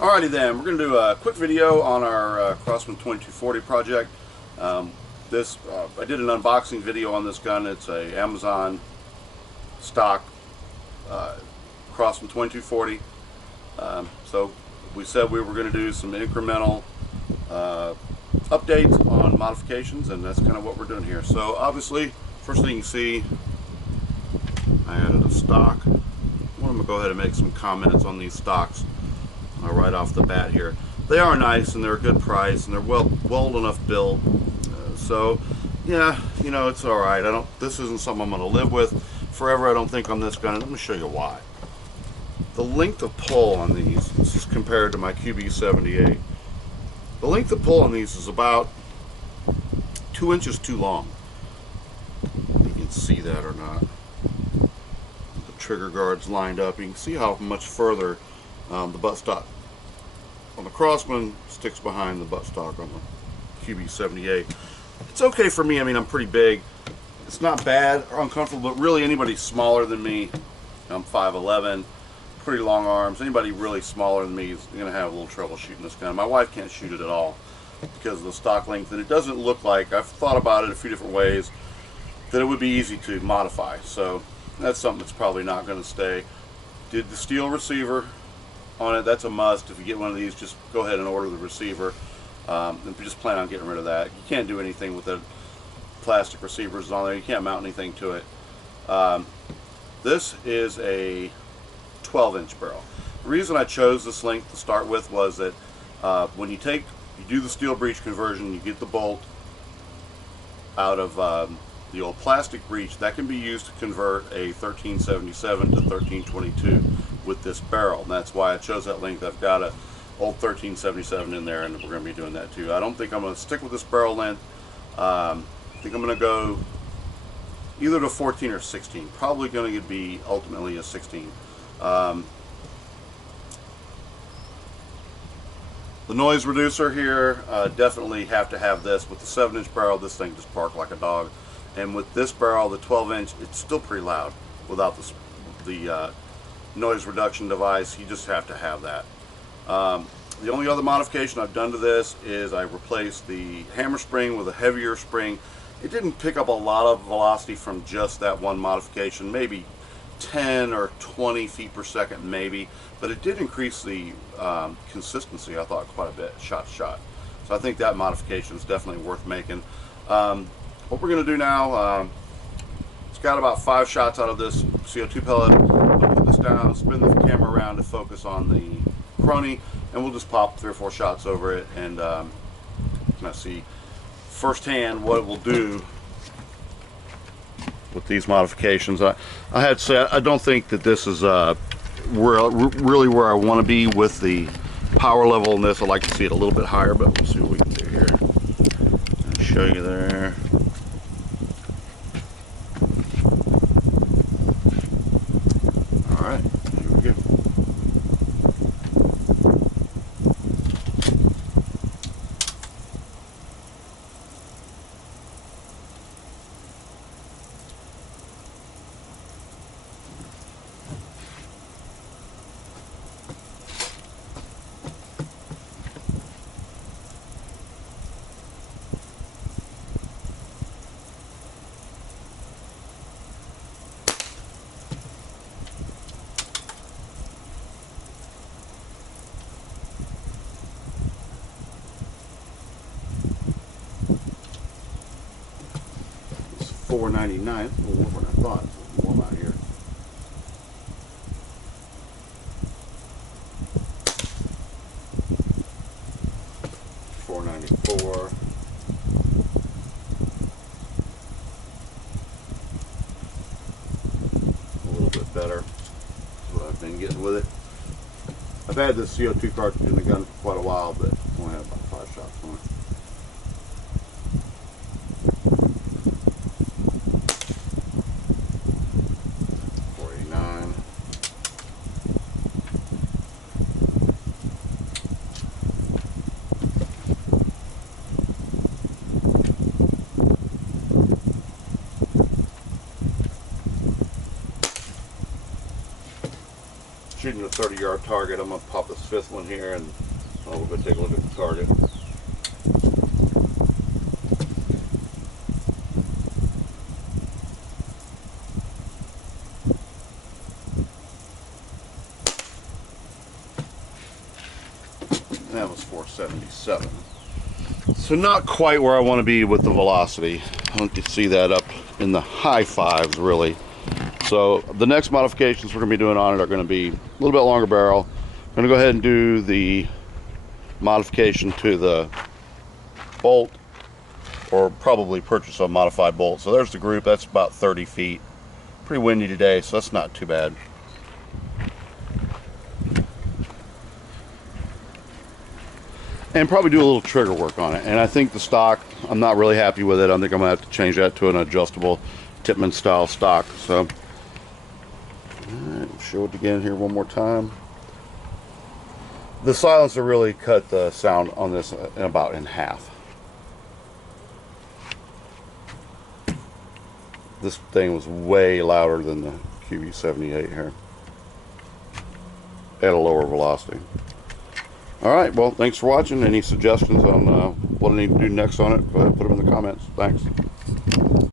Alrighty then, we're going to do a quick video on our Crosman 2240 project. I did an unboxing video on this gun. It's a Amazon stock Crosman 2240. So we said we were going to do some incremental updates on modifications, and that's kind of what we're doing here. So obviously, first thing you see, I added a stock. I'm going to go ahead and make some comments on these stocks right off the bat here. They are nice and they're a good price and they're well enough built. So yeah, you know, it's all right. This isn't something I'm going to live with forever, I don't think, on this gun. Let me show you why. The length of pull on these, this is compared to my QB78. The length of pull on these is about 2 inches too long. You can see that or not. The trigger guard's lined up. You can see how much further the buttstock on the Crosman sticks behind the buttstock on the QB78. It's okay for me. I mean, I'm pretty big. It's not bad or uncomfortable, but really anybody smaller than me, I'm 5'11", pretty long arms. Anybody really smaller than me is going to have a little trouble shooting this gun. My wife can't shoot it at all because of the stock length, and it doesn't look like, I've thought about it a few different ways, that it would be easy to modify. So that's something that's probably not going to stay. Did the steel receiver on it. That's a must. If you get one of these, just go ahead and order the receiver, and just plan on getting rid of that. You can't do anything with the plastic receivers on there. You can't mount anything to it. This is a 12-inch barrel. The reason I chose this length to start with was that when you do the steel breech conversion, you get the bolt out of the old plastic breech. That can be used to convert a 1377 to 1322 with this barrel, and that's why I chose that length. I've got a old 1377 in there, and we're going to be doing that too. I don't think I'm going to stick with this barrel length. I think I'm going to go either to 14 or 16. Probably going to be ultimately a 16. The noise reducer here, definitely have to have this. With the 7-inch barrel, this thing just barked like a dog. And with this barrel, the 12-inch, it's still pretty loud without the noise reduction device. You just have to have that. The only other modification I've done to this is I replaced the hammer spring with a heavier spring. It didn't pick up a lot of velocity from just that one modification, maybe 10 or 20 feet per second maybe, but it did increase the consistency, I thought, quite a bit, shot to shot. So I think that modification is definitely worth making. What we're going to do now, it's got about 5 shots out of this CO2 pellet. We'll put this down, spin the camera around to focus on the Chrony, and we'll just pop 3 or 4 shots over it and kind of see firsthand what it will do with these modifications. I had to say, I don't think that this is really where I want to be with the power level in this. I'd like to see it a little bit higher, but we'll see what we can do here. I'll show you there. Alright, here we go. $4.99, a little warmer than I thought. It's warm out here. $4.94. A little bit better. That's what I've been getting with it. I've had this CO2 cartridge in the gun for quite a while, but only had about 5 shots on it. shooting with 30-yard target. I'm going to pop this fifth one here and we'll go take a look at the target. And that was 477. So not quite where I want to be with the velocity. I want you to see that up in the high fives, really. So the next modifications we're going to be doing on it are going to be a little bit longer barrel. I'm going to go ahead and do the modification to the bolt, or probably purchase a modified bolt. So there's the group. That's about 30 feet. Pretty windy today, so that's not too bad. And probably do a little trigger work on it. And I think the stock, I'm not really happy with it. I think I'm going to have to change that to an adjustable Tippmann style stock. So, alright, show it again here one more time. The silencer really cut the sound on this in half. This thing was way louder than the QV78 here at a lower velocity. Alright, well, thanks for watching. Any suggestions on what I need to do next on it, go ahead and put them in the comments. Thanks.